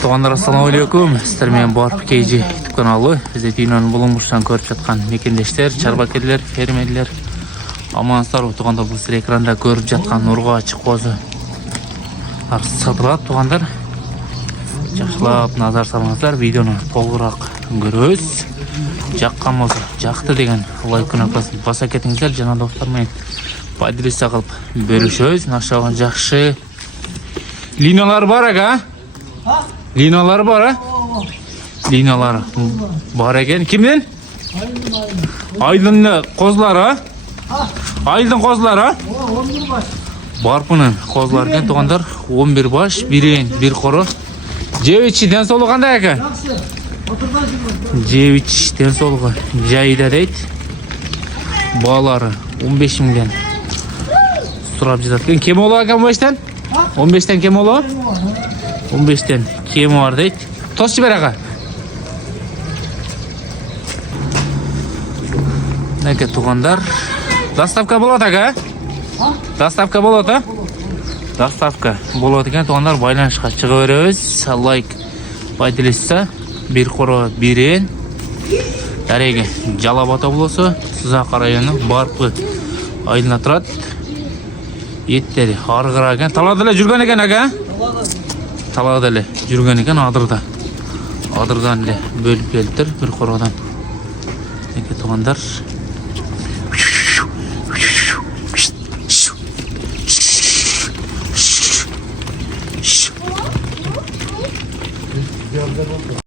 Туғандар, ассалаумағалейкум. Сіздер мен Барып Кейджи YouTube каналы. Бізде Дүйнөнің бұлыңғыштан көріп жатқан мекендештер, чарбакерлер, фермерлер. Амансыздар. Туғандар, бұл сіздер экранда көріп жатқан ұрғач қозы сатылады. Туғандар, жақшылап назар салыңыздар. Видеоны толығырақ көріңіз. Жаққан болса, жақты деген лайк кнопкасын баса кетіңіздер. Жаңа достармен поделиться қылып бөлісеміз. Нашауған жақшы линалар бар, аға? Линалар бар, а? Линалар бар екен. Кімден? Айдың қозылары, а? Айдың қозылары, а? Барпының қозылар екен, туғандар. 11 баш, бірен, бір қоры. Жевичтен солы қандай екен? Жевичтен солығы жайда дейді. Балары 15 мыңден сұрап жатады. Кем олы екен 15-тен? 15-тен кем олы? 15-тен кем бар дейді. Тос жібер аға. Неке туғандар. Доставка болады аға? Доставка болады, а? Доставка болады екен, туғандар. Байланышқа шыға береміз. Лайк поделиться. Bir қоры бірен. Дәреге Жалабата болысы. Сызақ районы Барпы айдына тұрады. Еттері арғыра екен. Таладылы жүрген екен аға? Таладылы жүрген екен адырда. Адырдан бөліп келдір бір қорғадан. Неке туғандар.